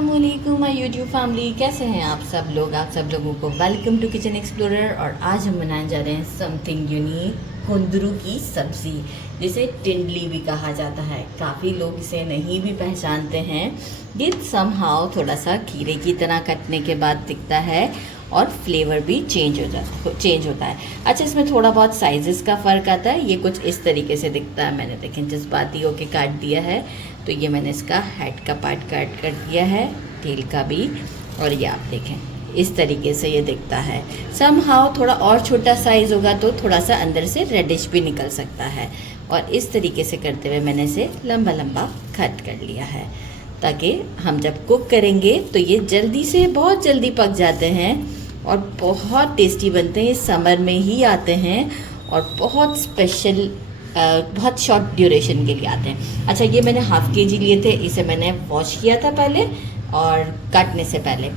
अस्सलामुअलैकुम my YouTube family, कैसे हैं आप सब लोगों को वेलकम टू किचन एक्सप्लोरर। और आज हम बनाने जा रहे हैं समथिंग यूनिक, कुंदरू की सब्ज़ी, जिसे टिंडली भी कहा जाता है। काफ़ी लोग इसे नहीं भी पहचानते हैं। ये समहाउ थोड़ा सा खीरे की तरह कटने के बाद दिखता है और फ्लेवर भी चेंज होता है। अच्छा, इसमें थोड़ा बहुत साइजेस का फ़र्क आता है। ये कुछ इस तरीके से दिखता है। मैंने देखें जज्बाती होके काट दिया है, तो ये मैंने इसका हेड का पार्ट कट कर दिया है, टेल का भी। और ये आप देखें इस तरीके से ये दिखता है। समहाउ थोड़ा और छोटा साइज़ होगा तो थोड़ा सा अंदर से रेडिश भी निकल सकता है। और इस तरीके से करते हुए मैंने इसे लंबा लंबा कट कर लिया है, ताकि हम जब कुक करेंगे तो ये जल्दी से बहुत जल्दी पक जाते हैं और बहुत टेस्टी बनते हैं। ये समर में ही आते हैं और बहुत स्पेशल, बहुत शॉर्ट ड्यूरेशन के लिए आते हैं। अच्छा, ये मैंने हाफ़ के जी लिए थे। इसे मैंने वॉश किया था पहले और काटने से पहले,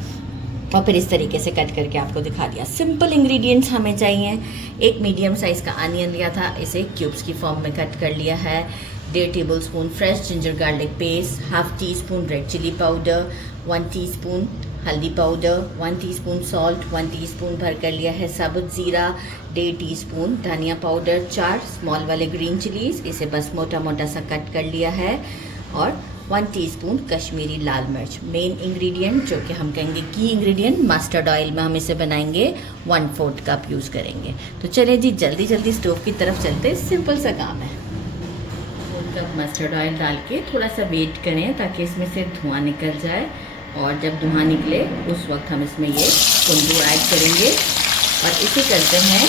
और फिर इस तरीके से कट करके आपको दिखा दिया। सिंपल इंग्रेडिएंट्स हमें चाहिए। एक मीडियम साइज़ का अनियन लिया था, इसे क्यूब्स की फॉर्म में कट कर लिया है। 1.5 tablespoon fresh ginger garlic paste, half teaspoon red chilli powder, 1 teaspoon हल्दी पाउडर, 1 टीस्पून सॉल्ट, 1 टीस्पून भर कर लिया है साबुत ज़ीरा, 1.5 टीस्पून धनिया पाउडर, 4 स्मॉल वाले ग्रीन चिलीज़, इसे बस मोटा मोटा सा कट कर लिया है, और 1 टीस्पून कश्मीरी लाल मिर्च। मेन इंग्रेडिएंट जो कि हम कहेंगे की इंग्रेडिएंट, मस्टर्ड ऑयल में हम इसे बनाएंगे, 1/4 कप यूज़ करेंगे। तो चले जी, जल्दी जल्दी स्टोव की तरफ चलते। सिंपल सा काम है। 1 कप मस्टर्ड ऑयल डाल के थोड़ा सा वेट करें ताकि इसमें से धुआं निकल जाए, और जब धुआं निकले उस वक्त हम इसमें ये कुंदरू ऐड करेंगे और इसे करते हैं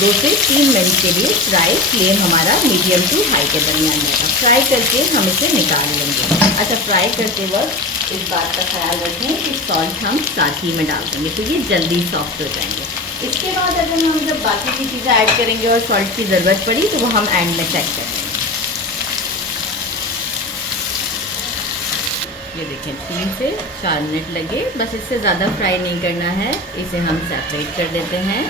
2 से 3 मिनट के लिए फ्राई। फ्लेम हमारा मीडियम टू हाई के दरमियान रहेगा। फ्राई करके हम इसे निकाल लेंगे। अच्छा, फ्राई करते वक्त इस बात का ख्याल रखें कि सॉल्ट हम साथ ही में डाल देंगे, तो ये जल्दी सॉफ्ट हो जाएंगे। इसके बाद अगर हम जब बाकी की चीज़ें ऐड करेंगे और सॉल्ट की ज़रूरत पड़ी तो वो हम एंड में चेक करेंगे। ये देखें 3 से 4 मिनट लगे, बस इससे ज़्यादा फ्राई नहीं करना है। इसे हम सेपरेट कर देते हैं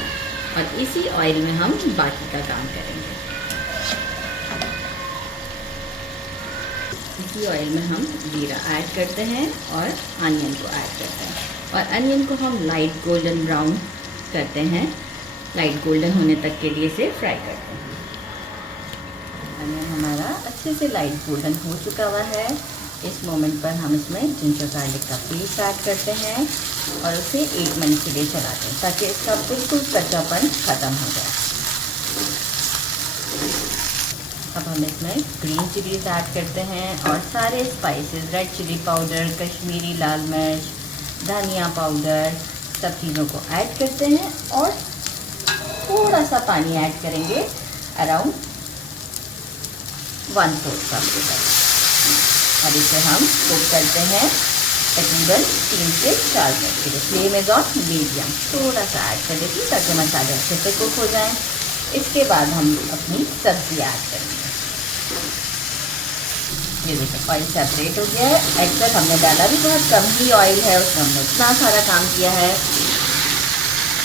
और इसी ऑयल में हम बाकी का काम करेंगे। इसी ऑयल में हम जीरा ऐड करते हैं और अनियन को ऐड करते हैं, और अनियन को हम लाइट गोल्डन ब्राउन करते हैं। लाइट गोल्डन होने तक के लिए इसे फ्राई करते हैं। अनियन हमारा अच्छे से लाइट गोल्डन हो चुका हुआ है। इस मोमेंट पर हम इसमें जिंजर गार्लिक का पेस्ट ऐड करते हैं और उसे 1 मिनट के लिए चलाते हैं ताकि इसका बिल्कुल कच्चापन ख़त्म हो जाए। अब हम इसमें ग्रीन चिलीज ऐड करते हैं और सारे spices, red chilli powder, Kashmiri लाल मिर्च, धनिया पाउडर, सब चीज़ों को ऐड करते हैं और थोड़ा सा पानी ऐड करेंगे, अराउंड 1/4 कप के तक। अब इसे हम कुक करते हैं तकरीबन 3 से 4 मिनट के लिए। Flame is on medium. थोड़ा सा ऐड कर देती ताकि मसाले अच्छे से कुक हो जाएं। इसके बाद हम अपनी सब्ज़ी ऐड करेंगे। ये देखो ऑयल सेपरेट हो गया है। एक्चुअल हमने डाला भी बहुत कम ही ऑयल है, उसमें हमने इतना सारा काम किया है।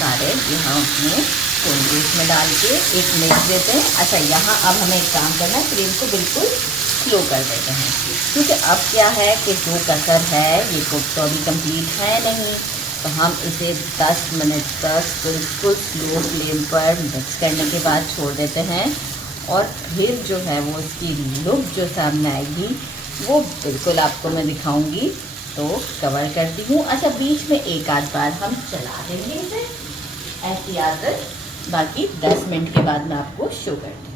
सारे ये हम अपने कुंदरू में डाल के एक मिक्स देते हैं। अच्छा, यहाँ अब हमें एक काम करना है, फ्लेम को बिल्कुल स्लो कर देते हैं, क्योंकि अब क्या है कि जो कसर है ये कुक तो अभी कंप्लीट है नहीं, तो हम इसे 10 मिनट तक बिल्कुल स्लो फ्लेम पर मिक्स करने के बाद छोड़ देते हैं। और फिर जो है वो इसकी लुक जो सामने आएगी वो बिल्कुल आपको मैं दिखाऊंगी। तो कवर करती हूँ। अच्छा, बीच में एक आध बार हम चला देंगे इसे एहतियातन, बाकी 10 मिनट के बाद मैं आपको शो करती हूँ।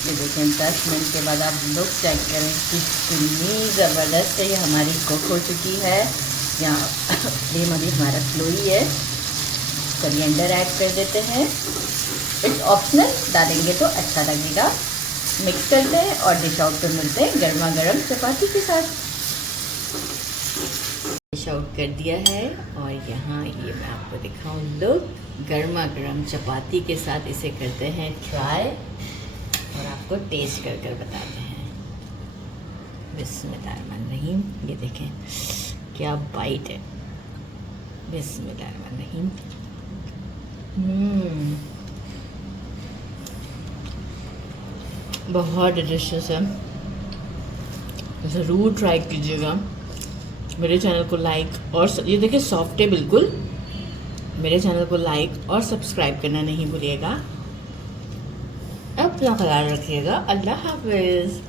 ये देखें 10 मिनट के बाद आप लुक चेक करें कितनी ज़बरदस्त है। ये हमारी कुक हो चुकी है। यहाँ फ्लेम अभी हमारा स्लो ही है। कोरिएंडर ऐड कर देते हैं, इट्स ऑप्शनल, डालेंगे तो अच्छा लगेगा। मिक्स करते हैं और डिश आउट पर मिलते हैं गर्मा गर्म चपाती के साथ। डिश आउट कर दिया है और यहाँ ये मैं आपको दिखाऊँ लुक, गर्मा गर्म चपाती के साथ इसे करते हैं ट्राई और आपको टेस्ट कर कर बताते हैं। बिस्मिल्लाहिर्रहमानिर्रहीम। ये देखें क्या बाइट है। बिस्मिल्लाहिर्रहमानिर्रहीम। बहुत डिलीशियस है। ज़रूर ट्राई कीजिएगा। मेरे चैनल को लाइक और ये देखिए सॉफ्ट है बिल्कुल। मेरे चैनल को लाइक और सब्सक्राइब करना नहीं भूलिएगा। अपना ख्याल रखिएगा। अल्लाह हाफिज़।